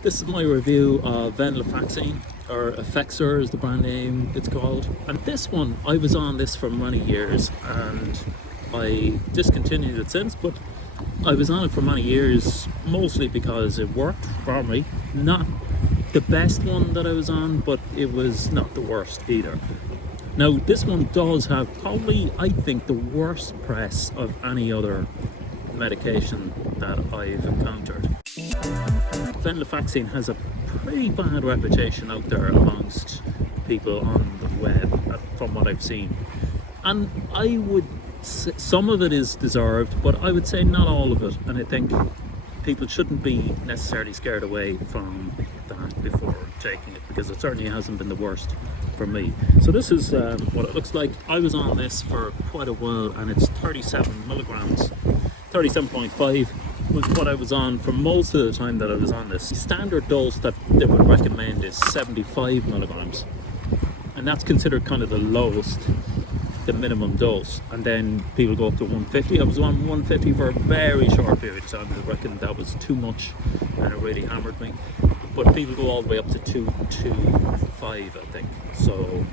This is my review of Venlafaxine, or Effexor is the brand name it's called. And this one, I was on this for many years and I discontinued it since, but I was on it for many years mostly because it worked for me. Not the best one that I was on, but it was not the worst either. Now this one does have probably, I think, the worst press of any other medication that I've encountered. Venlafaxine has a pretty bad reputation out there amongst people on the web, from what I've seen. And I would say some of it is deserved, but I would say not all of it. And I think people shouldn't be necessarily scared away from that before taking it, because it certainly hasn't been the worst for me. So this is what it looks like. I was on this for quite a while, and it's 37 milligrams, 37.5 was what I was on for most of the time that I was on this. The standard dose that they would recommend is 75 milligrams, and that's considered kind of the lowest, the minimum dose. And then people go up to 150. I was on 150 for a very short period of time. I reckon that was too much and it really hammered me. But people go all the way up to 225, I think. So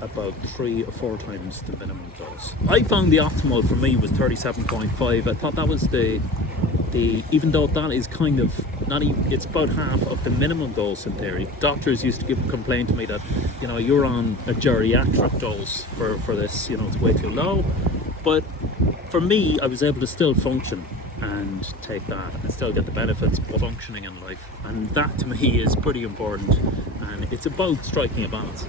about 3 or 4 times the minimum dose. I found the optimal for me was 37.5. I thought that was the even though that is kind of not even, it's about half of the minimum dose in theory. Doctors used to complain to me that, you know, you're on a geriatric dose for this, you know, it's way too low. But for me, I was able to still function and take that and still get the benefits of functioning in life. And that to me is pretty important, and it's about striking a balance.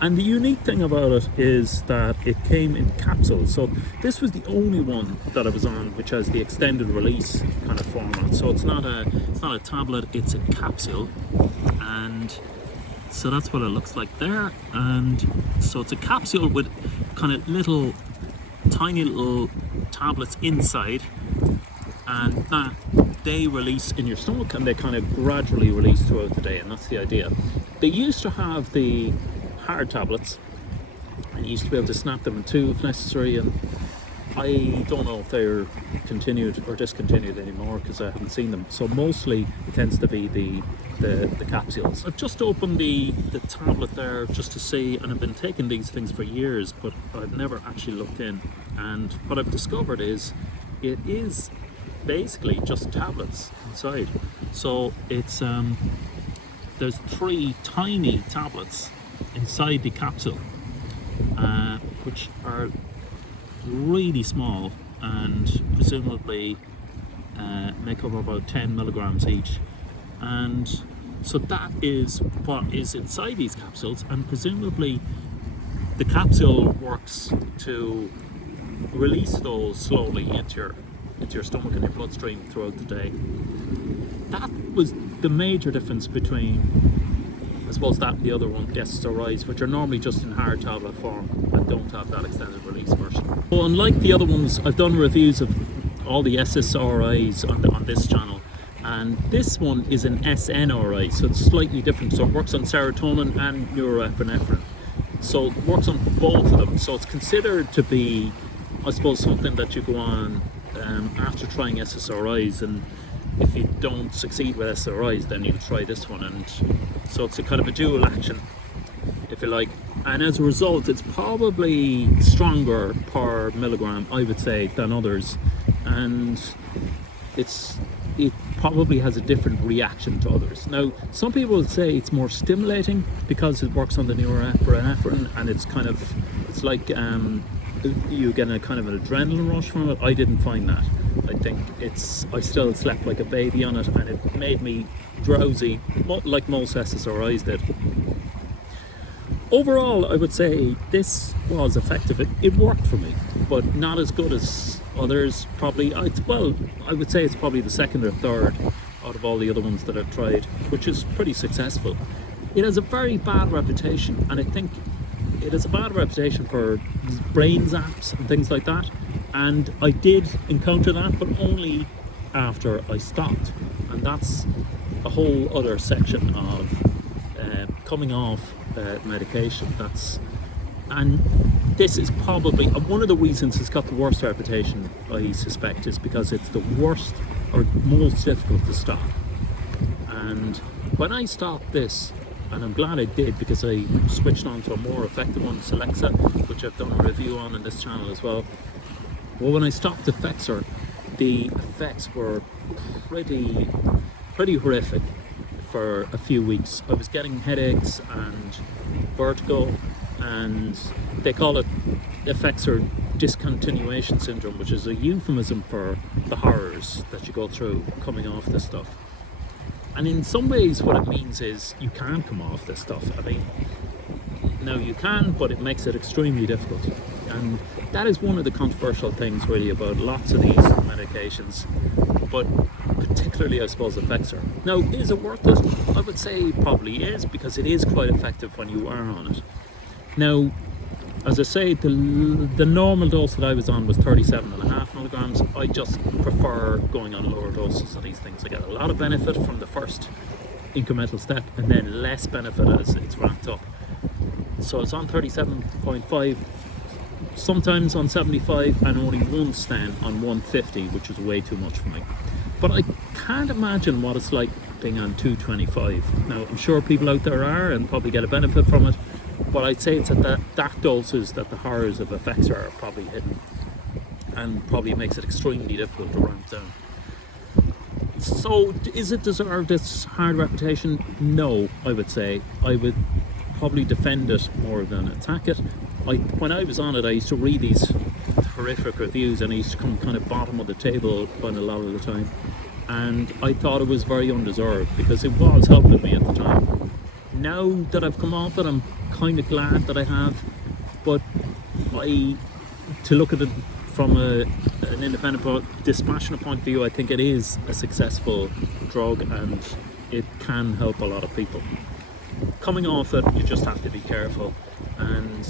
And the unique thing about it is that it came in capsules. So this was the only one that I was on which has the extended release kind of format. So it's not a tablet, it's a capsule. And so that's what it looks like there. And so it's a capsule with kind of tiny little tablets inside, and that they release in your stomach, and they kind of gradually release throughout the day, and that's the idea. They used to have the hard tablets, and you used to be able to snap them in two if necessary, and I don't know if they're continued or discontinued anymore because I haven't seen them. So mostly it tends to be the capsules. I've just opened the tablet there just to see, and I've been taking these things for years, but I've never actually looked in. And what I've discovered is it is basically just tablets inside. So it's there's 3 tiny tablets inside the capsule, which are really small and presumably make up about 10 milligrams each. And so that is what is inside these capsules, and presumably the capsule works to release those slowly into your stomach and your bloodstream throughout the day. That was the major difference between, I suppose, that and the other one, the SSRIs, which are normally just in hard tablet form and don't have that extended release version. Well, unlike the other ones, I've done reviews of all the SSRIs on this channel, and this one is an SNRI, so it's slightly different. So it works on serotonin and norepinephrine, so it works on both of them. So it's considered to be, I suppose, something that you go on after trying SSRIs, and if you don't succeed with SSRIs, then you'll try this one. And so it's a kind of a dual action, if you like, and as a result it's probably stronger per milligram, I would say, than others, and it probably has a different reaction to others. Now, some people would say it's more stimulating because it works on the norepinephrine, and it's like you get a kind of an adrenaline rush from it. I didn't find that. I think I still slept like a baby on it, and it made me drowsy, like most SSRIs did. Overall, I would say this was effective. It worked for me, but not as good as others probably. Well, I would say it's probably the second or third out of all the other ones that I've tried, which is pretty successful. It has a very bad reputation, and I think it has a bad reputation for brain zaps and things like that, and I did encounter that, but only after I stopped, and that's a whole other section of coming off medication. And this is probably one of the reasons it's got the worst reputation, I suspect, is because it's the worst or most difficult to stop. And when I stopped this, and I'm glad I did because I switched on to a more effective one, Celexa, which I've done a review on in this channel as well. Well, when I stopped Effexor, the effects were pretty horrific for a few weeks. I was getting headaches and vertigo, and they call it Effexor discontinuation syndrome, which is a euphemism for the horrors that you go through coming off this stuff. And in some ways what it means is you can come off this stuff. I mean, now you can, but it makes it extremely difficult. And that is one of the controversial things really about lots of these medications, but particularly I suppose Effexor. Now, is it worth it? I would say probably is, because it is quite effective when you are on it. Now, as I say, the normal dose that I was on was 37.5 milligrams. I just prefer going on lower doses of these things. I get a lot of benefit from the first incremental step, and then less benefit as it's ramped up. So it's on 37.5, sometimes on 75, and only once then on 150, which is way too much for me. But I can't imagine what it's like being on 225. Now, I'm sure people out there are and probably get a benefit from it, but I'd say it's at that doses that the horrors of Effexor are probably hidden, and probably makes it extremely difficult to ramp down. So, is it deserved its hard reputation? No, I would say. I would probably defend it more than attack it. When I was on it, I used to read these horrific reviews, and I used to come kind of bottom of the table quite a lot of the time, and I thought it was very undeserved because it was helping me at the time. Now that I've come off it, I'm kind of glad that I have, but to look at it from an independent, dispassionate point of view, I think it is a successful drug and it can help a lot of people. Coming off it, you just have to be careful, and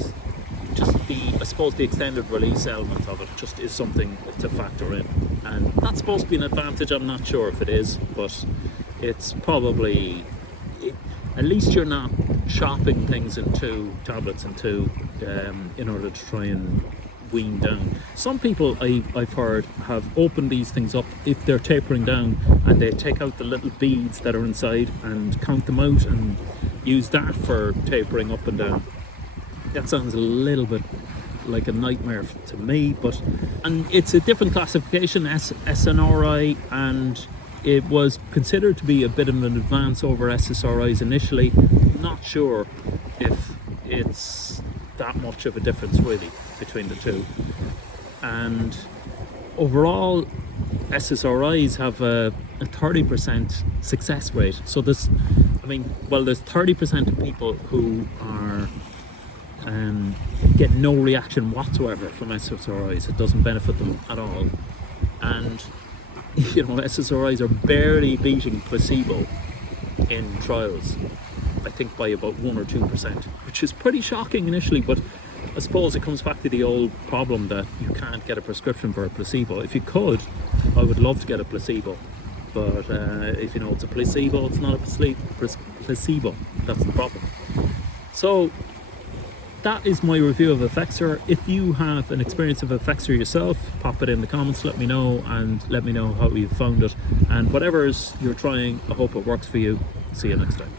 just I suppose the extended release element of it just is something to factor in, and that's supposed to be an advantage. I'm not sure if it is, but it's probably, at least you're not chopping things into tablets into in order to try and wean down. Some people I've heard have opened these things up if they're tapering down, and they take out the little beads that are inside and count them out and use that for tapering up and down. That sounds a little bit like a nightmare to me, and it's a different classification, SNRI, and it was considered to be a bit of an advance over SSRIs initially. Not sure if it's that much of a difference really between the two. And overall, SSRIs have a 30% success rate. So there's 30% of people who are get no reaction whatsoever from SSRIs. It doesn't benefit them at all. And SSRIs are barely beating placebo in trials, I think by about 1 or 2%, which is pretty shocking initially, but I suppose it comes back to the old problem that you can't get a prescription for a placebo. If you could, I would love to get a placebo, but if it's a placebo, it's not a placebo. That's the problem. So that is my review of Effexor. If you have an experience of Effexor yourself, pop it in the comments, let me know, and let me know how you found it. And whatever you're trying, I hope it works for you. See you next time.